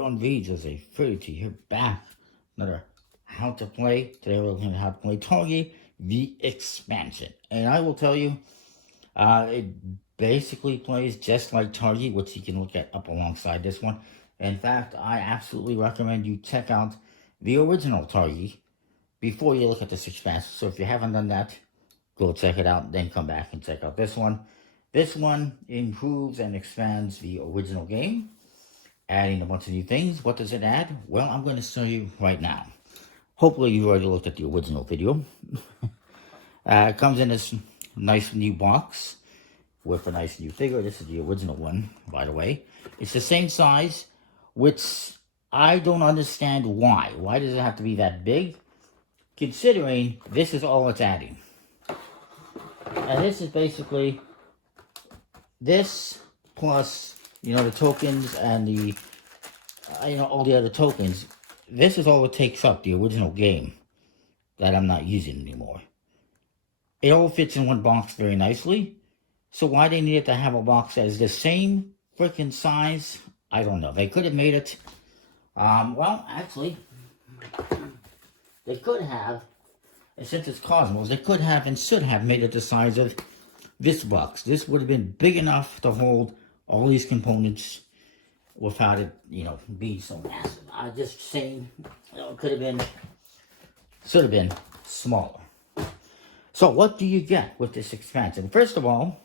on videos, a free to hear back. Another how to play. Today we're looking at how to play Targi, the expansion. And I will tell you, it basically plays just like Targi, which you can look at up alongside this one. In fact, I absolutely recommend you check out the original Targi before you look at this expansion. So if you haven't done that, go check it out, then come back and check out this one. This one improves and expands the original game, adding a bunch of new things. What does it add? Well, I'm going to show you right now. Hopefully you've already looked at the original video. It comes in this nice new box with a nice new figure. This is the original one, by the way. It's the same size, which I don't understand why. Why does it have to be that big? Considering this is all it's adding. And this is basically this plus, the tokens and the, all the other tokens. This is all it takes up, the original game that I'm not using anymore. It all fits in one box very nicely. So why they needed to have a box that is the same freaking size, I don't know. They could have made it, well, actually, they could have, and since it's Cosmos, they could have and should have made it the size of this box. This would have been big enough to hold all these components without it, being so massive. I'm just saying, it could have been, should have been smaller. So what do you get with this expansion? First of all,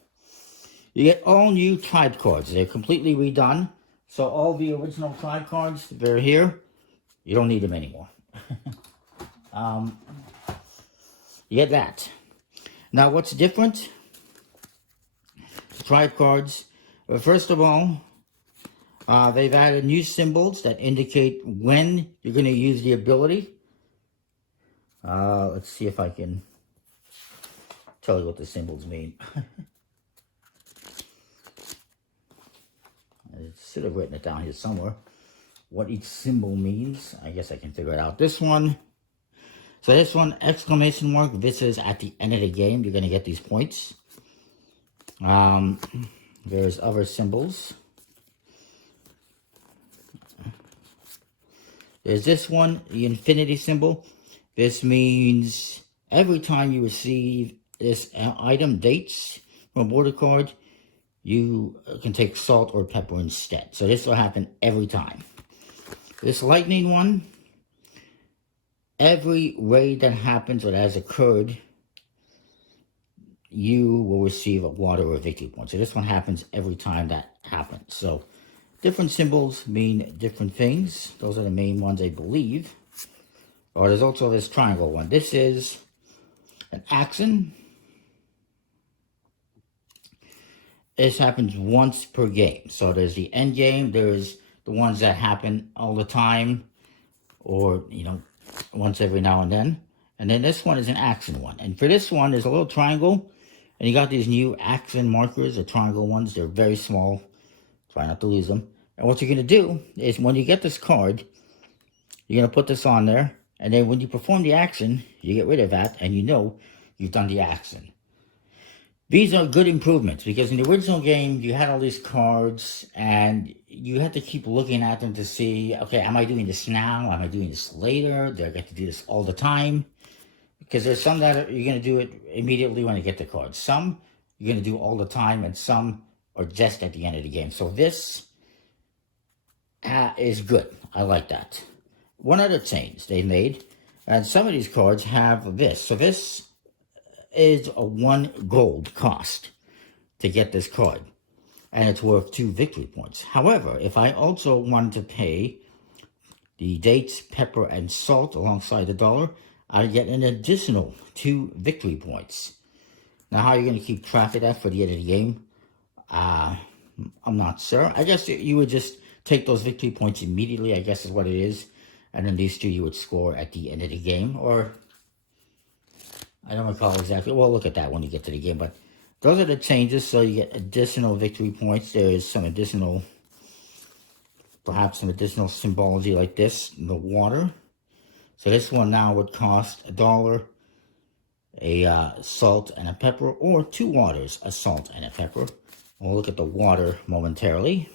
you get all new tribe cards. They're completely redone. So all the original tribe cards, they're here. You don't need them anymore. You get that. Now what's different? Tribe cards. First of all, they've added new symbols that indicate when you're going to use the ability. Let's see if I can tell you what the symbols mean. I should have written it down here somewhere. What each symbol means. I guess I can figure it out. This one. So this one, exclamation mark. This is at the end of the game. You're going to get these points. There's other symbols. There's this one, the infinity symbol. This means every time you receive this item, dates, from a border card, you can take salt or pepper instead. So this will happen every time. This lightning one, every raid that happens or that has occurred, you will receive a water or a victory point. So this one happens every time that happens. So different symbols mean different things. Those are the main ones, I believe. Or there's also this triangle one. This is an action. This happens once per game. So there's the end game. There's the ones that happen all the time. Or, once every now and then. And then this one is an action one. And for this one, there's a little triangle. And you got these new action markers, the triangle ones. They're very small. Try not to lose them. And what you're going to do is when you get this card, you're going to put this on there. And then when you perform the action, you get rid of that. And you've done the action. These are good improvements. Because in the original game, you had all these cards. And you had to keep looking at them to see, okay, am I doing this now? Am I doing this later? Do I get to do this all the time? Because there's some that you're going to do it immediately when you get the card. Some you're going to do all the time, and some are just at the end of the game. So this is good. I like that. One other change they made, and some of these cards have this. So this is a 1 gold cost to get this card, and it's worth 2 victory points. However, if I also wanted to pay the dates, pepper, and salt alongside the dollar, I get an additional 2 victory points. Now, how are you going to keep track of that for the end of the game? I'm not sure. I guess you would just take those victory points immediately, I guess is what it is. And then these 2 you would score at the end of the game. Or, I don't recall exactly. We'll look at that when you get to the game. But those are the changes. So you get additional victory points. There is some additional, perhaps some additional symbology like this, the water. So this one now would cost $1, a salt and a pepper, or 2 waters, a salt and a pepper. We'll look at the water momentarily.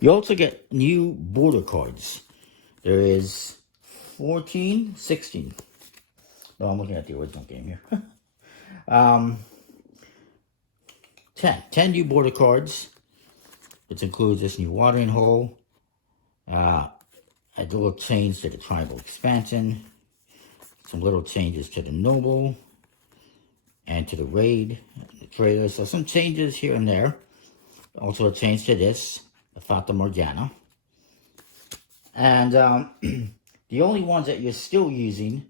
You also get new border cards. There is 14, 16. No, I'm looking at the original game here. 10 new border cards, which includes this new watering hole, a little change to the tribal expansion, some little changes to the noble, and to the raid, the traders. So some changes here and there. Also a change to this, the Fata Morgana. And the only ones that you're still using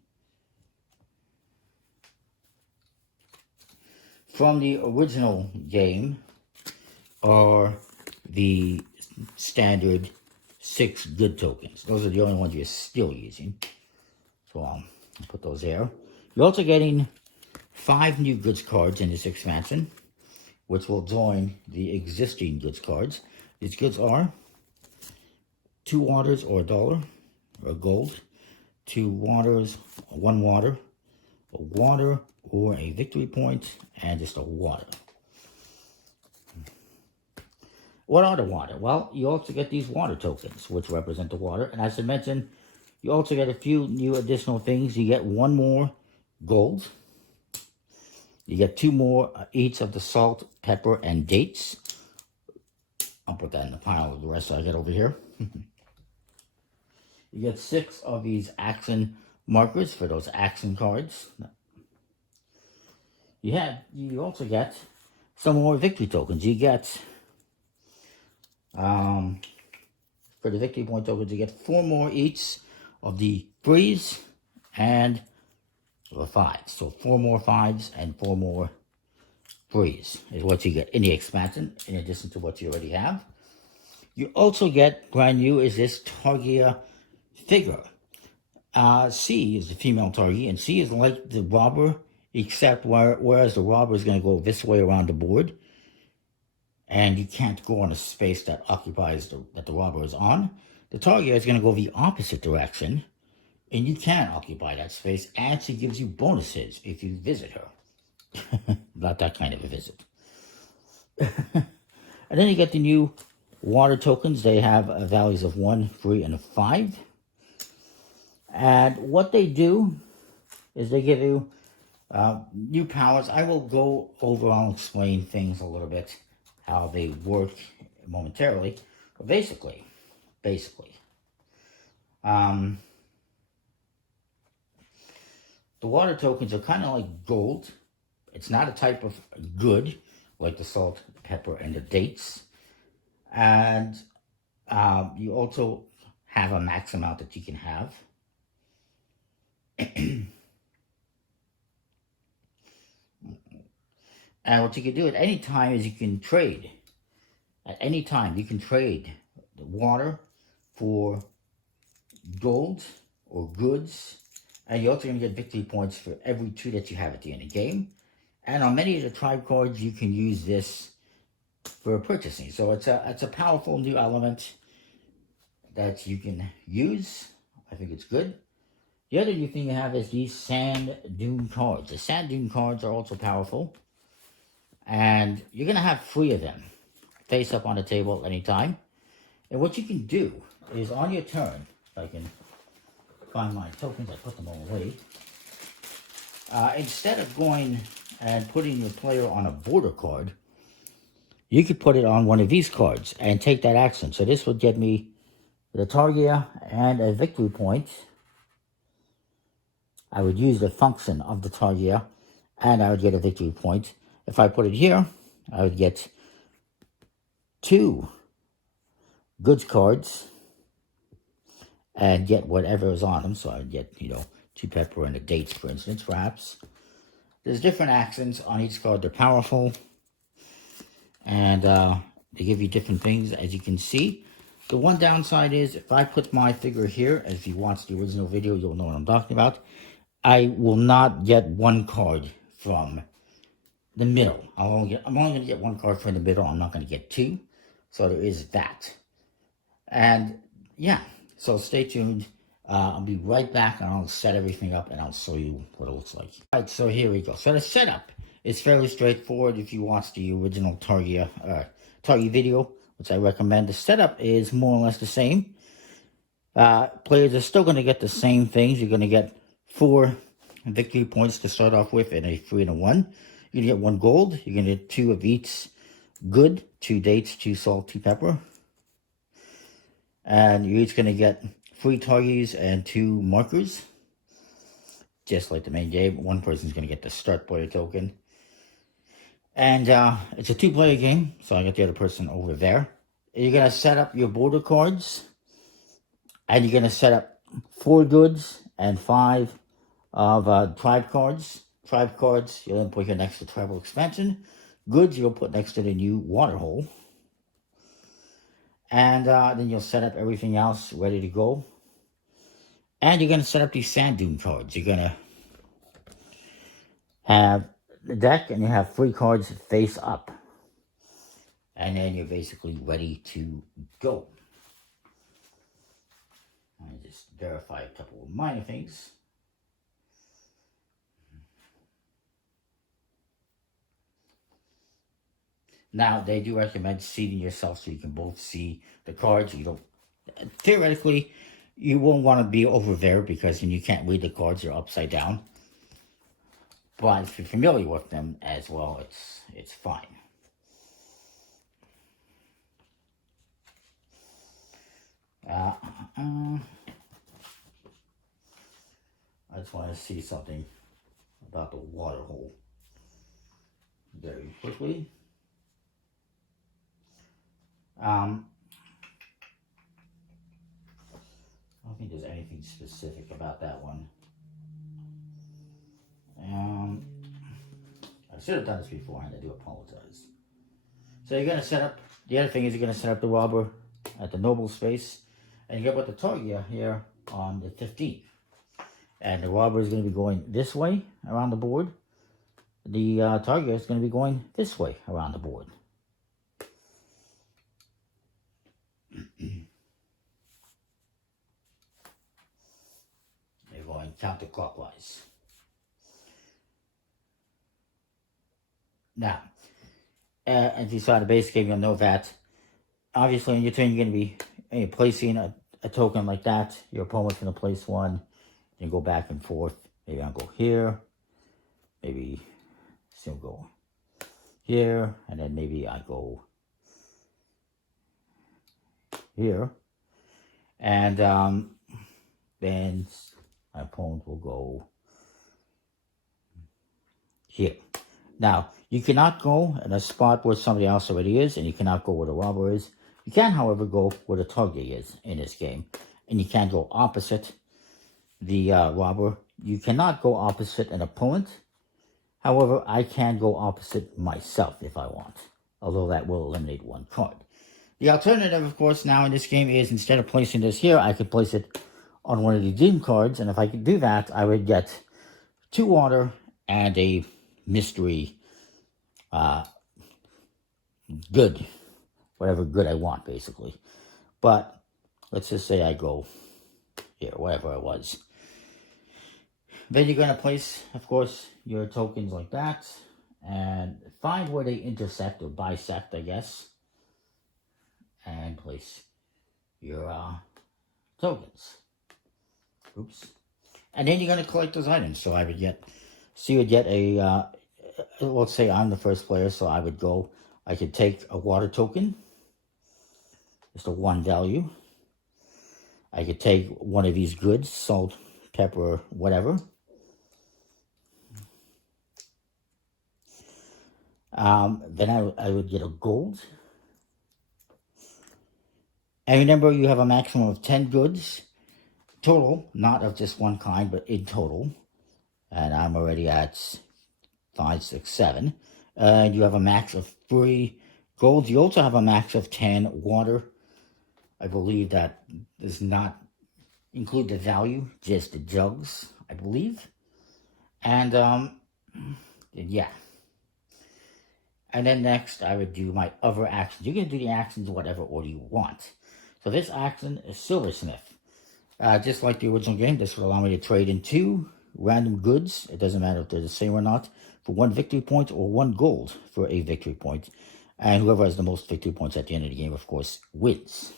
from the original game are the standard 6 good tokens. Those are the only ones you're still using. So I'll put those there. You're also getting 5 new goods cards in this expansion, which will join the existing goods cards. These goods are 2 waters or $1 or gold, 2 waters, 1 water, a water or a victory point, and just a water. What are the water? Well, you also get these water tokens, which represent the water. And as I mentioned, you also get a few new additional things. You get 1 more gold. You get 2 more each of the salt, pepper, and dates. I'll put that in the pile of the rest I get over here. You get 6 of these action markers for those action cards. You also get some more victory tokens. You get, for the victory point tokens, you get 4 more each of the 3s and the 5s. So 4 more 5s and 4 more 3s is what you get in the expansion, in addition to what you already have. You also get, brand new, is this Targi figure. C is the female Targi, and C is like the robber, except whereas the robber is going to go this way around the board, and you can't go on a space that occupies that the robber is on. The Targi is going to go the opposite direction, and you can occupy that space, and she gives you bonuses if you visit her. Not that kind of a visit. And then you get the new water tokens. They have values of 1, 3, and 5. And what they do is they give you new powers. I will go over, I'll explain things a little bit, how they work momentarily. But basically, the water tokens are kind of like gold. It's not a type of good like the salt, the pepper, and the dates. And you also have a max amount that you can have. And what you can do at any time is you can trade. At any time, you can trade the water for gold or goods. And you're also going to get victory points for every 2 that you have at the end of the game. And on many of the tribe cards, you can use this for purchasing. So it's a powerful new element that you can use. I think it's good. The other new thing you have is these sand dune cards. The sand dune cards are also powerful. And you're going to have 3 of them face up on the table at any time. And what you can do is on your turn, if I can find my tokens, I put them all away. Instead of going and putting your player on a border card, you could put it on one of these cards and take that action. So this would get me the Targia and a victory point. I would use the function of the Targia and I would get a victory point. If I put it here, I would get 2 goods cards and get whatever is on them. So I would get, 2 pepper and the dates, for instance, perhaps. There's different actions on each card. They're powerful. And they give you different things, as you can see. The one downside is, if I put my figure here, as if you watch the original video, you'll know what I'm talking about. I will not get 1 card from the middle. I'm only going to get 1 card from the middle. I'm not going to get 2. So there is that. And yeah, so stay tuned. I'll be right back and I'll set everything up and I'll show you what it looks like. All right, so here we go. So the setup is fairly straightforward if you watch the original Targi video, which I recommend. The setup is more or less the same. Players are still going to get the same things. You're going to get 4 victory points to start off with, and a 3 and a 1. You're going to get 1 gold. You're going to get 2 of each good, 2 dates, 2 salt, 2 pepper. And you're each going to get 3 Targis and 2 markers. Just like the main game, one person's going to get the start player token. And it's a 2-player game, so I got the other person over there. You're going to set up your border cards. And you're going to set up 4 goods and 5 of tribe cards. Tribe cards, you'll then put here next to tribal expansion. Goods, you'll put next to the new water hole. And then you'll set up everything else ready to go. And you're going to set up these sand dune cards. You're going to have the deck, and you have 3 cards face up. And then you're basically ready to go. I just verify a couple of minor things. Now, they do recommend seating yourself so you can both see the cards. You don't, theoretically, you won't want to be over there because then you can't read the cards. They're upside down. But if you're familiar with them as well, it's fine. I just want to see something about the water hole very quickly. I don't think there's anything specific about that one. I should have done this beforehand. I do apologize. So you're going to set up, the other thing is you're going to set up the robber at the noble space. And you're going to put the Targi here on the 15th. And the robber is going to be going this way around the board. The Targi is going to be going this way around the board. They're going counterclockwise. Now, as you saw the base game, you'll know that obviously on your turn you're going to be placing a token like that. Your opponent's going to place one. Then go back and forth. Maybe I'll go here. Maybe still go here. And then maybe I go here. And then my opponent will go here. Now, you cannot go in a spot where somebody else already is, and you cannot go where the robber is. You can, however, go where the Targi is in this game. And you can go opposite the robber. You cannot go opposite an opponent. However, I can go opposite myself if I want. Although that will eliminate 1 card. The alternative, of course, now in this game is instead of placing this here, I could place it on one of the Doom cards. And if I could do that, I would get 2 water and a mystery good. Whatever good I want, basically. But let's just say I go here, wherever I was. Then you're going to place, of course, your tokens like that. And find where they intersect or bisect, I guess. And place your tokens. Oops. And then you're going to collect those items. So I would get, so you would get a, let's say I'm the first player, so I would go, I could take a water token. Just a 1 value. I could take one of these goods, salt, pepper, whatever. Then I would get a gold. And remember, you have a maximum of 10 goods total, not of just one kind, but in total. And I'm already at 5, 6, 7. And you have a max of 3 golds. You also have a max of 10 water. I believe that does not include the value, just the jugs, I believe. And, yeah. And then next, I would do my other actions. You can do the actions whatever order you want. So this action is Silversmith. Just like the original game, this will allow me to trade in 2 random goods. It doesn't matter if they're the same or not. For 1 victory point or 1 gold for a victory point. And whoever has the most victory points at the end of the game, of course, wins.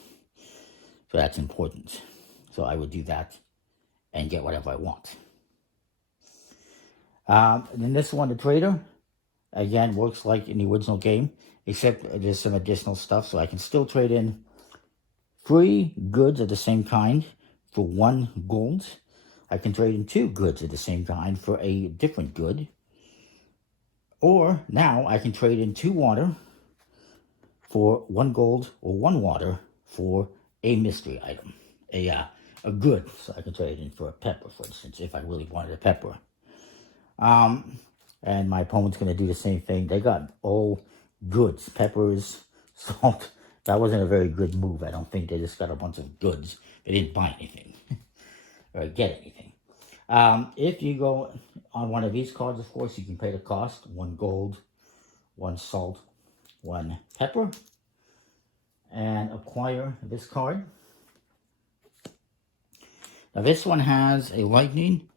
So that's important. So I would do that and get whatever I want. And then this one, the trader, again, works like in the original game, except there's some additional stuff. So I can still trade in 3 goods of the same kind for 1 gold. I can trade in 2 goods of the same kind for a different good. Or now I can trade in 2 water for 1 gold or 1 water for a mystery item, a good. So I can trade in for a pepper, for instance, if I really wanted a pepper. And my opponent's going to do the same thing. They got all goods, peppers, salt. That wasn't a very good move. I don't think. They just got a bunch of goods. They didn't buy anything or get anything. If you go on one of these cards, of course, you can pay the cost. 1 gold, 1 salt, 1 pepper. And acquire this card. Now this one has a lightning.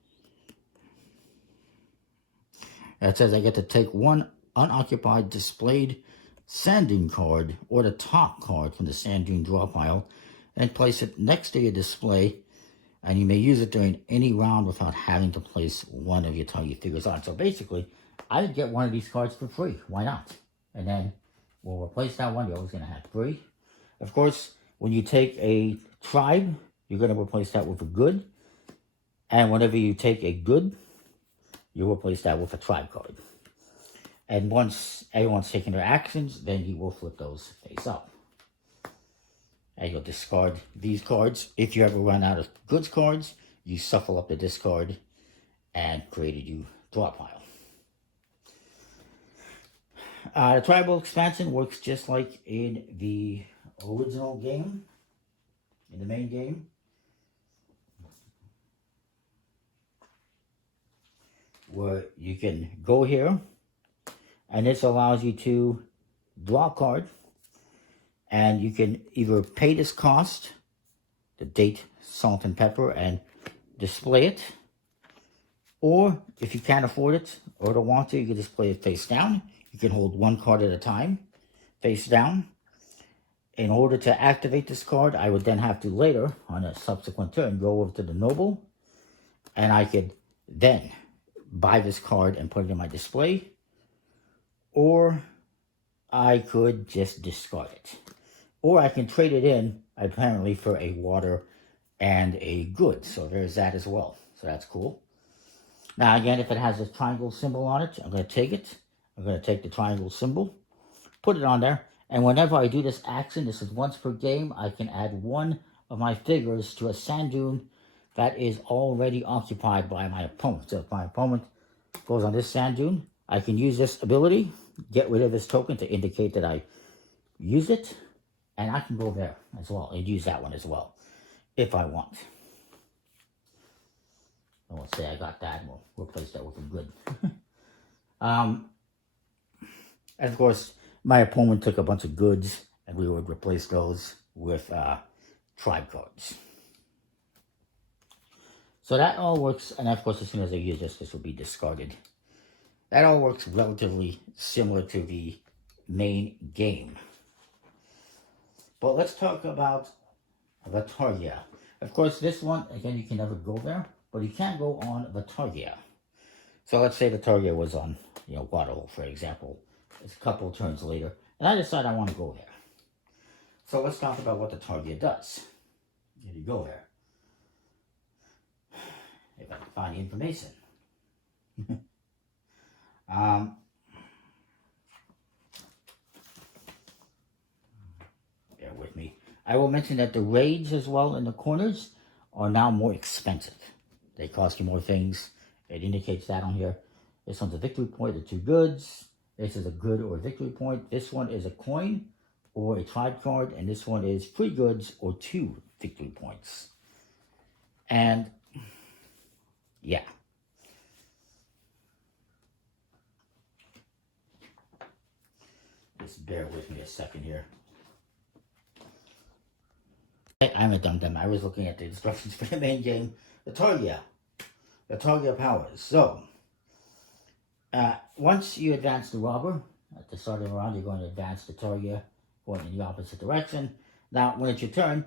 That says I get to take 1 unoccupied displayed sand dune card or the top card from the sand dune draw pile and place it next to your display, and you may use it during any round without having to place one of your Targi figures on. So basically, I would get one of these cards for free. Why not? And then we'll replace that one. You're always going to have 3. Of course, when you take a tribe, you're going to replace that with a good. And whenever you take a good, you replace that with a tribe card. And once everyone's taken their actions, then you will flip those face up. And you'll discard these cards. If you ever run out of goods cards, you shuffle up the discard and create a new draw pile. The tribal expansion works just like in the original game, in the main game. Where you can go here, and this allows you to draw a card, and you can either pay this cost, the date, salt, and pepper, and display it, or if you can't afford it or don't want to, you can display it face down. You can hold 1 card at a time, face down. In order to activate this card, I would then have to later, on a subsequent turn, go over to the noble, and I could then buy this card and put it in my display, or I could just discard it, or I can trade it in apparently for a water and a good. So there's that as well. So that's cool. Now again, if it has a triangle symbol on it, I'm going to take it. I'm going to take the triangle symbol, put it on there, and whenever I do this action, this is once per game, I can add 1 of my figures to a sand dune that is already occupied by my opponent. So if my opponent goes on this sand dune, I can use this ability, get rid of this token to indicate that I used it, and I can go there as well and use that one as well if I want. And we'll say I got that, and we'll replace that with a good. And of course, my opponent took a bunch of goods, and we would replace those with tribe cards. So that all works, and of course, as soon as I use this will be discarded. That all works relatively similar to the main game. But let's talk about the Targia. Of course, this one, again, you can never go there, but you can go on the Targia. So let's say the Targia was on, Waterhole, for example. It's a couple of turns later, and I decide I want to go there. So let's talk about what the Targia does. Here you go there. If I can find the information. Bear with me. I will mention that the raids as well in the corners are now more expensive. They cost you more things. It indicates that on here. This one's a victory point, the 2 goods. This is a good or a victory point. This one is a coin or a tribe card. And this one is 3 goods or 2 victory points. And yeah. Just bear with me a second here. I'm a dum-dum. I was looking at the instructions for the main game. The Targia powers. So, once you advance the robber, At the start of the round, you're going to advance the Targi going in the opposite direction. Now, when it's your turn,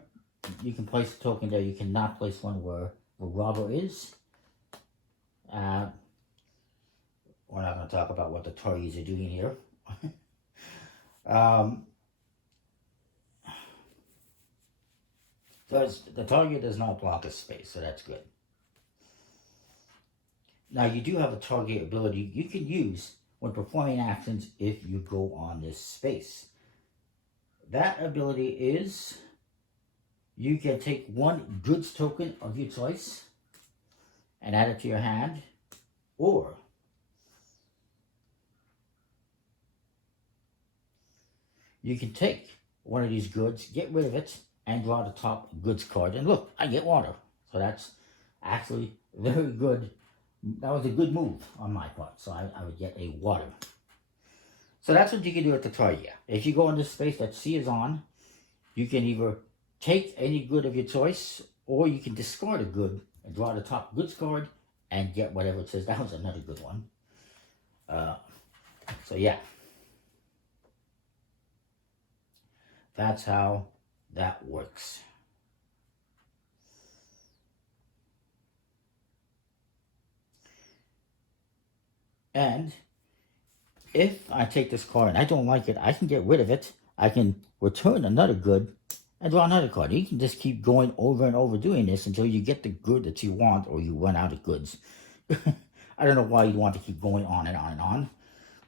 you can place a token there. You cannot place one where the robber is. We're not going to talk about what the Targis are doing here. So the target does not block a space, so that's good. Now you do have a target ability you can use when performing actions if you go on this space. That ability is you can take one goods token of your choice and add it to your hand, or you can take one of these goods, get rid of it, and draw the top goods card. And look, I get water. So that's actually very good. That was a good move on my part. So I would get a water. So that's what you can do at the Targi. If you go into space that C is on, you can either take any good of your choice, or you can discard a good and draw the top goods card and get whatever it says. That was another good one. So yeah. That's how that works. And if I take this card and I don't like it, I can get rid of it. I can return another good and draw another card. You can just keep going over and over doing this until you get the good that you want or you run out of goods. I don't know why you want to keep going on and on and on,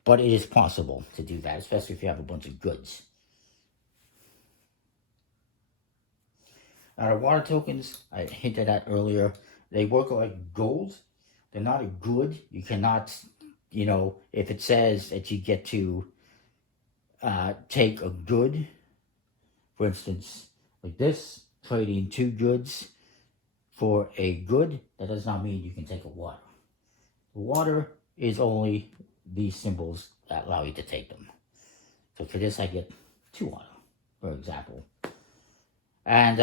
but it is possible to do that, especially if you have a bunch of goods. Now, the water tokens, I hinted at earlier, they work like gold. They're not a good. You cannot, if it says that you get to take a good, for instance, like this, trading 2 goods for a good, that does not mean you can take a water. The water is only these symbols that allow you to take them. So for this, I get 2 water, for example. And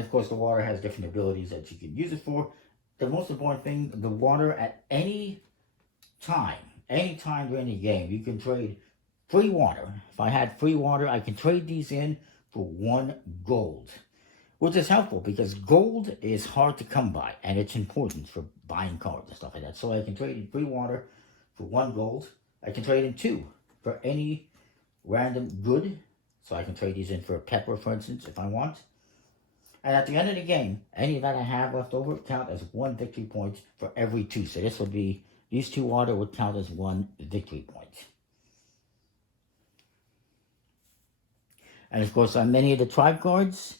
of course, the water has different abilities that you can use it for. The most important thing, the water at any time during the game, you can trade free water. If I had free water, I can trade these in for 1 gold, which is helpful because gold is hard to come by and it's important for buying cards and stuff like that. So I can trade in free water for 1 gold. I can trade in 2 for any random good. So I can trade these in for a pepper, for instance, if I want. And at the end of the game, any that I have left over count as 1 victory point for every 2. So this would be, these 2 water would count as 1 victory point. And of course, on many of the tribe cards,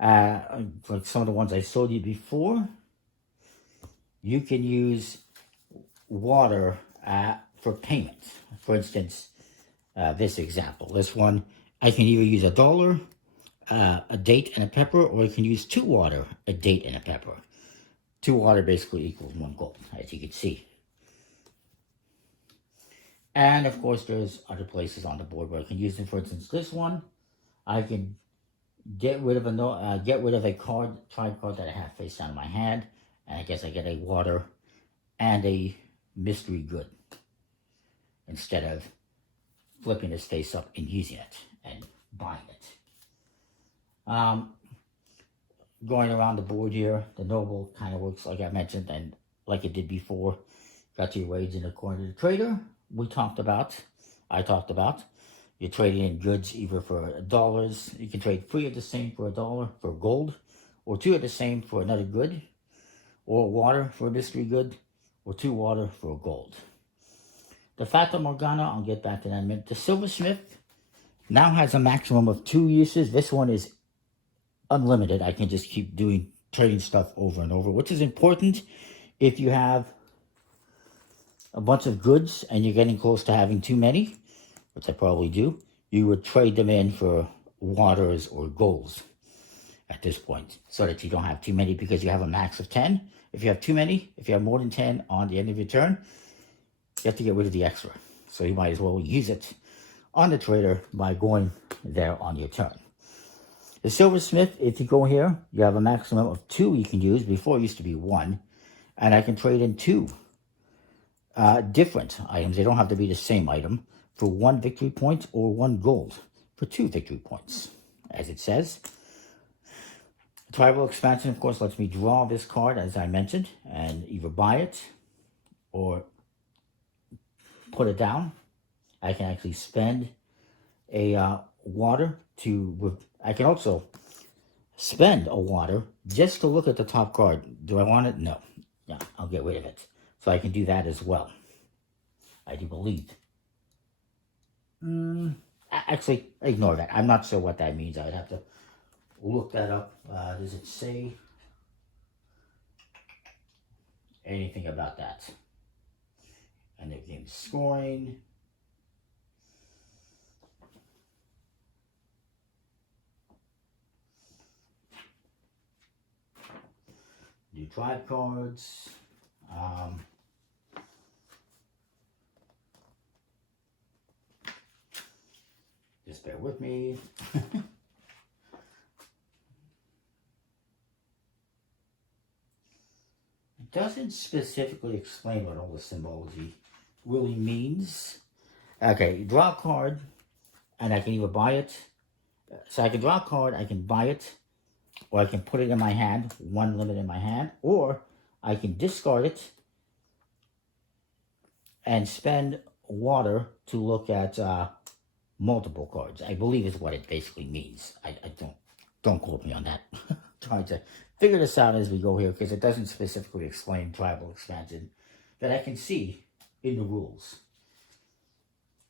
like some of the ones I showed you before, you can use water for payment. For instance, this example, this one, I can either use $1, a date, and a pepper, or I can use 2 water, a date, and a pepper. 2 water basically equals 1 gold, as you can see. And of course, there's other places on the board where I can use them. For instance, this one, I can get rid of a card, tribe card that I have face down in my hand, and I guess I get a water and a mystery good instead of flipping his face up and using it and buying it. Going around the board here, the noble kind of works like I mentioned, and like it did before. Got your wage in the corner of the trader. I talked about. You're trading in goods either for dollars. You can trade 3 of the same for $1 for gold, or 2 of the same for another good, or water for a mystery good, or 2 water for gold. The Fata Morgana, I'll get back to that in a minute. The Silversmith now has a maximum of 2 uses. This one is unlimited. I can just keep trading stuff over and over, which is important if you have a bunch of goods and you're getting close to having too many, which I probably do. You would trade them in for waters or golds at this point so that you don't have too many, because you have a max of 10. If you have too many, if you have more than 10 on the end of your turn, you have to get rid of the extra. So you might as well use it on the trader by going there on your turn. The Silversmith, if you go here, you have a maximum of 2 you can use. Before it used to be 1. And I can trade in 2 different items. They don't have to be the same item. for 1 victory point or 1 gold for 2 victory points, as it says. Tribal expansion, of course, lets me draw this card, as I mentioned, and either buy it or put it down. I can actually spend a water to... I can also spend a water just to look at the top card. Do I want it? No. Yeah, I'll get rid of it. So I can do that as well. I do believe. Actually, ignore that. I'm not sure what that means. I'd have to look that up. Does it say anything about that? And the game scoring. New tribe cards. Just bear with me. It doesn't specifically explain what all the symbology really means. Okay, you draw a card, and I can either buy it. So I can draw a card, I can buy it, or I can put it in my hand, 1 limit in my hand, or I can discard it and spend water to look at multiple cards. I believe is what it basically means. I don't quote me on that. Trying to figure this out as we go here, because it doesn't specifically explain tribal expansion that I can see in the rules.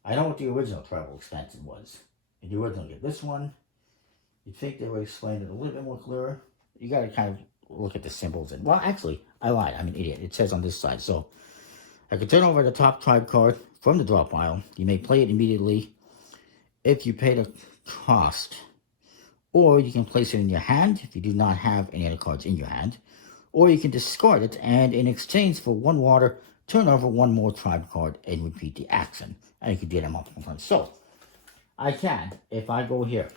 I know what the original tribal expansion was. In the original game, this one, you'd think they would explain it a little bit more clearer. You got to kind of look at the symbols. And well, actually, I lied. I'm an idiot. It says on this side. So I can turn over the top tribe card from the draw pile. You may play it immediately if you pay the cost. Or you can place it in your hand if you do not have any other cards in your hand. Or you can discard it and in exchange for 1 water, turn over 1 more tribe card and repeat the action. And you can do that multiple times. So I can, if I go here,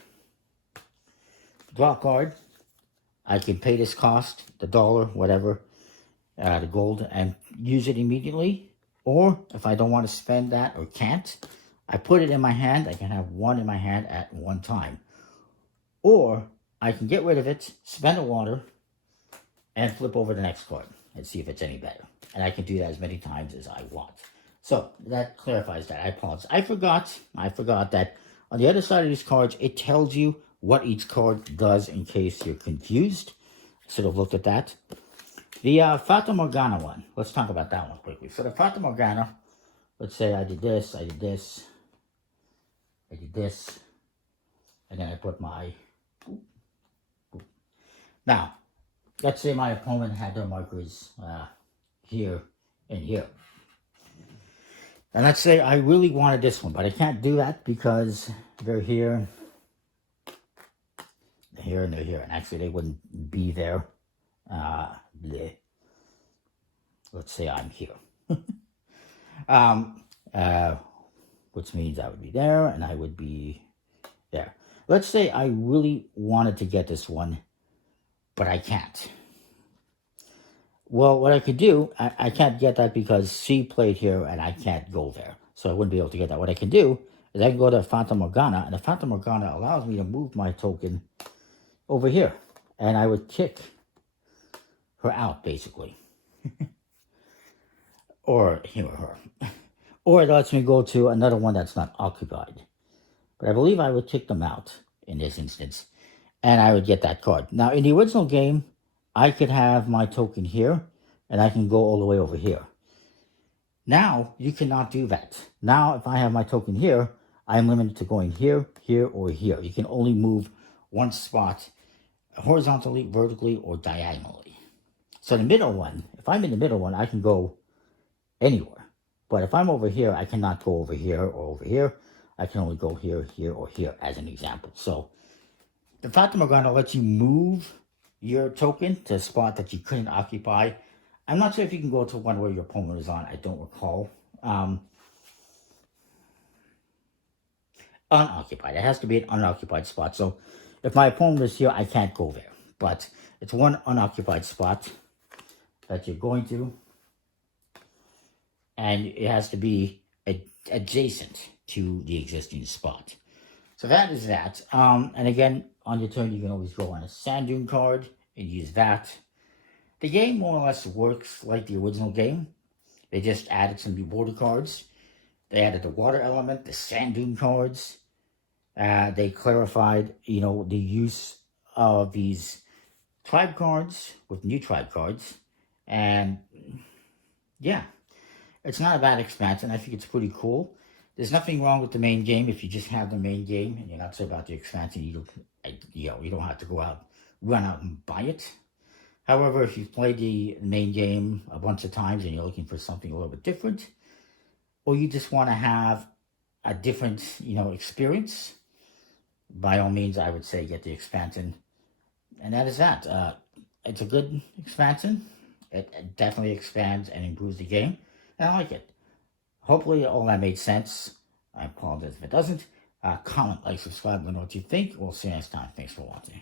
draw a card, I can pay this cost, the dollar, whatever, the gold, and use it immediately. Or if I don't want to spend that or can't, I put it in my hand. I can have 1 in my hand at one time. Or I can get rid of it, spend the water, and flip over the next card and see if it's any better. And I can do that as many times as I want. So that clarifies that. I apologize. I forgot that on the other side of these cards, it tells you what each card does in case you're confused. I should have looked at that. The Fata Morgana one. Let's talk about that one quickly. So the Fata Morgana, let's say I did this, I did this, I did this, and then I put my... Now, let's say my opponent had their markers here and here. And let's say I really wanted this one, but I can't do that because they're here, they're here, and they're here. And actually, they wouldn't be there. Let's say I'm here. Which means I would be there, and I would be there. Let's say I really wanted to get this one, but I can't. Well, what I could do, I can't get that because C played here and I can't go there. So I wouldn't be able to get that. What I can do is I can go to Fata Morgana, and the Fata Morgana allows me to move my token over here. And I would kick her out, basically. Or him or her. Or it lets me go to another one that's not occupied. But I believe I would kick them out in this instance. And I would get that card. Now, in the original game, I could have my token here, and I can go all the way over here. Now, you cannot do that. Now, if I have my token here, I'm limited to going here, here, or here. You can only move one spot horizontally, vertically, or diagonally. So the middle one, if I'm in the middle one, I can go anywhere. But if I'm over here, I cannot go over here or over here. I can only go here, here, or here, as an example. So the Fata Morgana lets you move your token to a spot that you couldn't occupy. I'm not sure if you can go to one where your opponent is on. I don't recall. Unoccupied. It has to be an unoccupied spot. So if my opponent is here, I can't go there. But it's one unoccupied spot that you're going to. And it has to be adjacent to the existing spot. So that is that. And again, on your turn, you can always go on a sand dune card and use that. The game more or less works like the original game. They just added some new border cards. They added the water element, the sand dune cards. They clarified, the use of these tribe cards with new tribe cards. And yeah, it's not a bad expansion. I think it's pretty cool. There's nothing wrong with the main game if you just have the main game and you're not sure about the expansion. You don't have to run out and buy it. However, if you've played the main game a bunch of times and you're looking for something a little bit different, or you just want to have a different, experience, by all means, I would say get the expansion. And that is that. It's a good expansion. It definitely expands and improves the game. And I like it. Hopefully all that made sense. I apologize if it doesn't. Comment, like, subscribe, let me know what you think. We'll see you next time. Thanks for watching.